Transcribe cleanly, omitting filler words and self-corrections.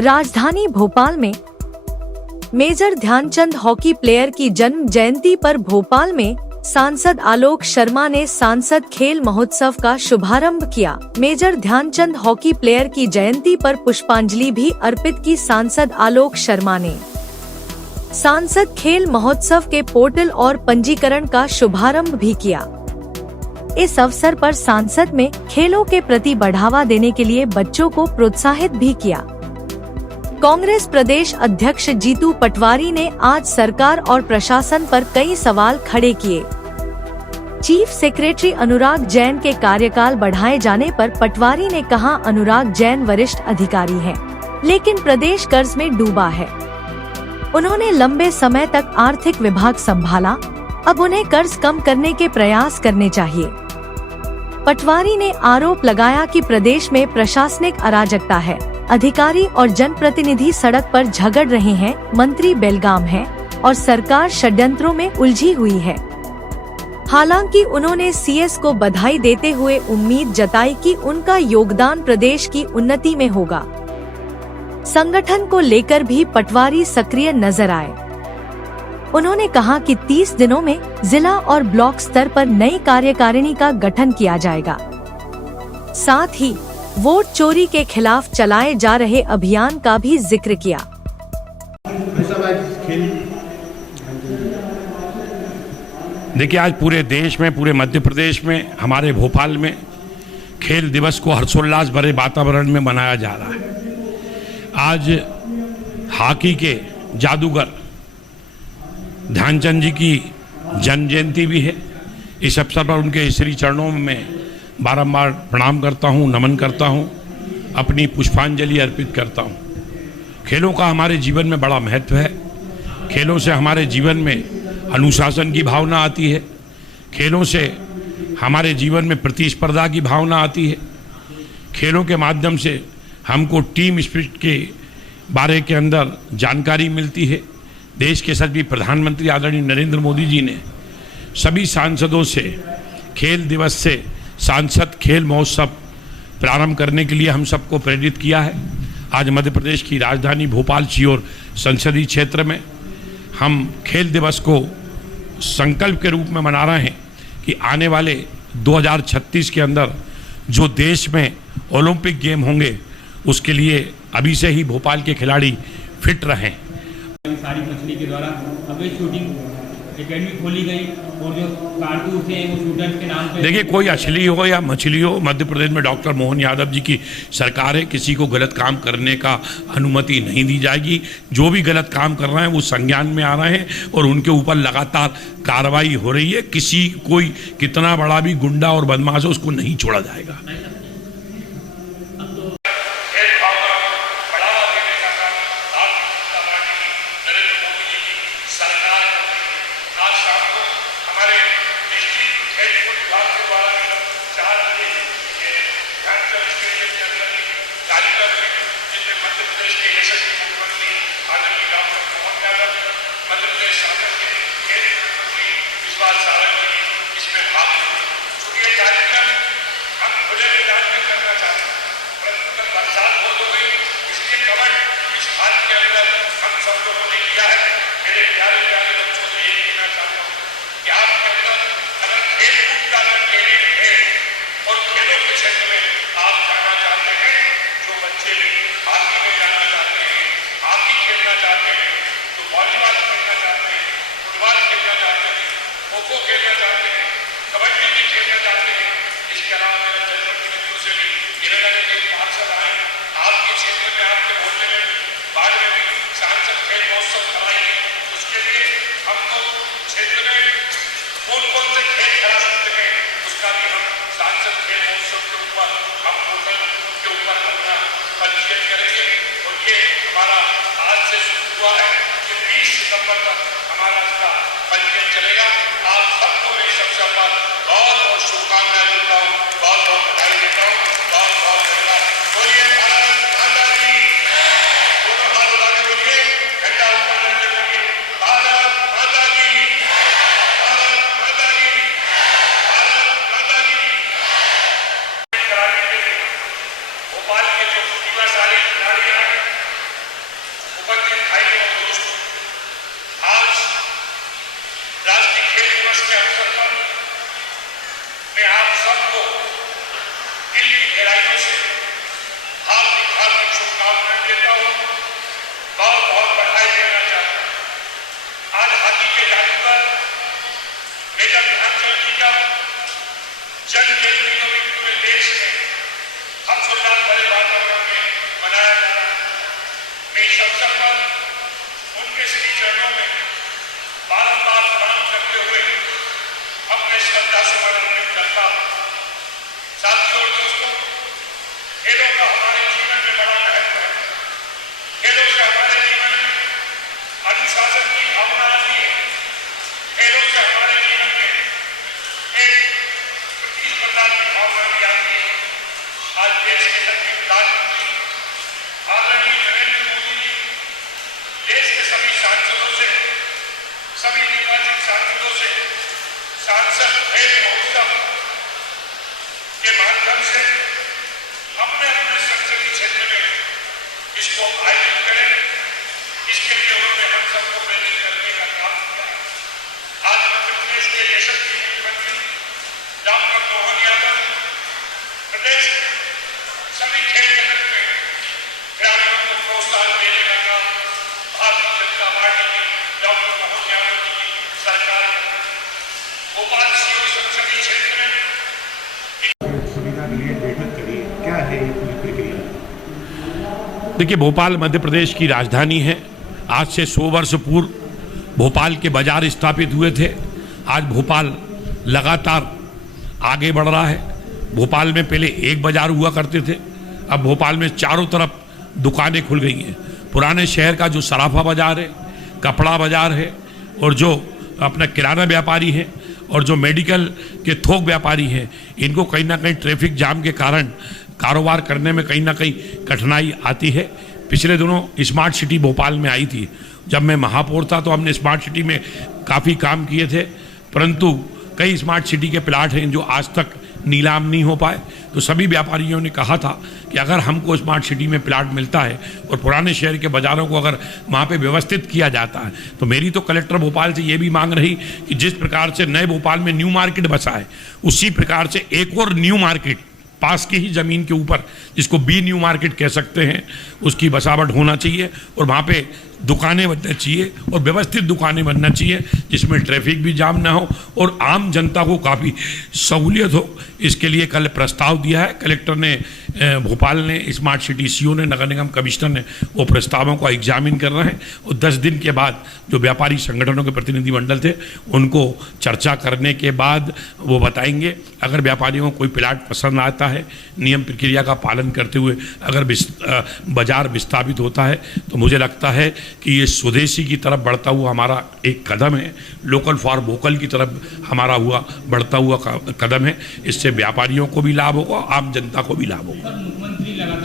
राजधानी भोपाल में major Dhyanchand hockey player की जन्म जयंती पर भोपाल में सांसद आलोक शर्मा ने सांसद खेल महोत्सव का शुभारंभ किया। मेजर ध्यानचंद हॉकी प्लेयर की जयंती पर पुष्पांजलि भी अर्पित की सांसद आलोक शर्मा ने। सांसद खेल महोत्सव के पोर्टल और पंजीकरण का शुभारंभ भी किया। इस अवसर पर सांसद में खेलों के प्रति बढ़ावा देने के लिए बच्चों को प्रोत्साहित भी किया। कांग्रेस प्रदेश अध्यक्ष जीतू पटवारी ने आज सरकार और प्रशासन पर कई सवाल खड़े किए। चीफ सेक्रेटरी अनुराग जैन के कार्यकाल बढ़ाए जाने पर पटवारी ने कहा, अनुराग जैन वरिष्ठ अधिकारी हैं, लेकिन प्रदेश कर्ज में डूबा है। उन्होंने लंबे समय तक आर्थिक विभाग संभाला, अब उन्हें कर्ज कम करने के प्रयास करने चाहिए। पटवारी ने आरोप लगाया कि प्रदेश में प्रशासनिक अराजकता है, अधिकारी और जनप्रतिनिधि सड़क पर झगड़ रहे हैं, मंत्री बेलगाम हैं और सरकार षड्यंत्रों में उलझी हुई है। हालांकि उन्होंने सीएस को बधाई देते हुए उम्मीद जताई कि उनका योगदान प्रदेश की उन्नति में होगा। संगठन को लेकर भी पटवारी सक्रिय नजर आए। उन्होंने कहा कि 30 दिनों में जिला और ब्लॉक स्तर पर नई कार्यकारिणी का गठन किया जाएगा। साथ ही वोट चोरी के खिलाफ चलाए जा रहे अभियान का भी जिक्र किया। देखिए, आज पूरे देश में, पूरे मध्य प्रदेश में, हमारे भोपाल में खेल दिवस को हर्षोल्लास भरे वातावरण में मनाया जा रहा है। आज हॉकी के जादूगर ध्यानचंद जी की जन्म जयंती भी है। इस अवसर पर उनके श्री चरणों में बारंबार प्रणाम करता हूं, नमन करता हूं, अपनी पुष्पांजलि अर्पित करता हूं। खेलों का हमारे जीवन में बड़ा महत्व है। खेलों से हमारे जीवन में अनुशासन की भावना आती है। खेलों से हमारे जीवन में प्रतिस्पर्धा की भावना आती है। खेलों के माध्यम से हमको टीम स्पिरिट के बारे के अंदर जानकारी मिलती है। देश के सभी प्रधानमंत्री आदरणीय नरेंद्र मोदी जी ने सभी सांसदों से खेल दिवस से सांसद खेल महोत्सव प्रारंभ करने के लिए हम सबको प्रेरित किया है। आज मध्य प्रदेश की राजधानी भोपाल सीहोर संसदीय क्षेत्र में हम खेल दिवस को संकल्प के रूप में मना रहे हैं कि आने वाले 2036 के अंदर जो देश में ओलंपिक गेम होंगे उसके लिए अभी से ही भोपाल के खिलाड़ी फिट रहें। सारी मछली के द्वारा अभी शूटिंग एकेडमी खोली गई और जो कारतूस हैं वो शूटर्स के नाम पे। देखिए, कोई मछली हो या मछली हो, मध्य प्रदेश में डॉक्टर मोहन यादव जी की सरकार है। किसी को गलत काम करने का अनुमति नहीं दी जाएगी। जो भी गलत काम कर रहे हैं वो संज्ञान में आ रहे हैं और उनके ऊपर लगातार कार्रवाई हो रही है। किसी कोई कितना बड़ा भी गुंडा और बदमाश हो उसको नहीं छोड़ा जाएगा। शुभकामनाएं देता हूँ, बहुत बहुत बधाई देना चाहता हूँ। आज हॉकी के जादूगर मेजर ध्यानचंद जी का जन्म जयंती को भी पूरे देश में हर्षोल्लास भरे वातावरण में मनाया जा रहा है। मैं इस अवसर पर उनके श्री चरणों में बारंबार प्रणाम करते हुए अपने श्रद्धा सुमन अर्पित करता हूँ। साथियों और दोस्तों, खेलों का हमारे जीवन में बड़ा महत्व है। खेलों से हमारे जीवन में अनुशासन की भावना आती है। खेलों से हमारे जीवन में एक प्रतिस्पर्धा की भावना भी आती है। आज देश के सभी प्रधानमंत्री आदरणीय नरेंद्र मोदी जी देश के सभी सांसदों से, सभी निर्वाचित सांसदों से सांसद खेल महोत्सव के माध्यम से अपने अपने संसदीय क्षेत्र में इसको आयोजित करें। इसके लिए उन्होंने हम सबको प्रेरित करने का काम किया। आज मध्य प्रदेश के यशस्वी मुख्यमंत्री डॉक्टर मोहन यादव प्रदेश में सभी खेल जगत में खिलाड़ियों को प्रोत्साहन देने का काम भारतीय जनता पार्टी की डॉक्टर मोहन यादव जी की सरकार ने भोपाल सीओ संसदीय क्षेत्र में सुविधा के लिए बैठक करी। क्या है पूरी प्रक्रिया? देखिए, भोपाल मध्य प्रदेश की राजधानी है। आज से 100 वर्ष पूर्व भोपाल के बाजार स्थापित हुए थे। आज भोपाल लगातार आगे बढ़ रहा है। भोपाल में पहले एक बाजार हुआ करते थे, अब भोपाल में चारों तरफ दुकानें खुल गई हैं। पुराने शहर का जो सराफा बाजार है, कपड़ा बाजार है, और जो अपना किराना व्यापारी है और जो मेडिकल के थोक व्यापारी हैं, इनको कहीं ना कहीं ट्रैफिक जाम के कारण कारोबार करने में कहीं ना कहीं कठिनाई आती है। पिछले दिनों स्मार्ट सिटी भोपाल में आई थी। जब मैं महापौर था तो हमने स्मार्ट सिटी में काफ़ी काम किए थे, परंतु कई स्मार्ट सिटी के प्लाट हैं जो आज तक नीलाम नहीं हो पाए। तो सभी व्यापारियों ने कहा था कि अगर हमको स्मार्ट सिटी में प्लाट मिलता है और पुराने शहर के बाज़ारों को अगर वहाँ पे व्यवस्थित किया जाता है, तो मेरी तो कलेक्टर भोपाल से ये भी मांग रही कि जिस प्रकार से नए भोपाल में न्यू मार्केट बसा है, उसी प्रकार से एक और न्यू मार्केट पास की ही ज़मीन के ऊपर, जिसको बी न्यू मार्केट कह सकते हैं, उसकी बसावट होना चाहिए और वहाँ पे दुकानें बनना चाहिए और व्यवस्थित दुकानें बनना चाहिए, जिसमें ट्रैफिक भी जाम ना हो और आम जनता को काफ़ी सहूलियत हो। इसके लिए कल प्रस्ताव दिया है कलेक्टर ने, भोपाल ने, स्मार्ट सिटी सीओ ने, नगर निगम कमिश्नर ने वो प्रस्तावों को एग्जामिन कर रहे हैं और 10 दिन के बाद जो व्यापारी संगठनों के प्रतिनिधिमंडल थे उनको चर्चा करने के बाद वो बताएंगे। अगर व्यापारियों को कोई प्लाट पसंद आता है, नियम प्रक्रिया का पालन करते हुए अगर बाजार विस्थापित होता है, तो मुझे लगता है कि ये स्वदेशी की तरफ बढ़ता हुआ हमारा एक कदम है, लोकल फॉर वोकल की तरफ हमारा बढ़ता हुआ कदम है। इससे व्यापारियों को भी लाभ होगा, आम जनता को भी लाभ होगा। मुख्यमंत्री लगातार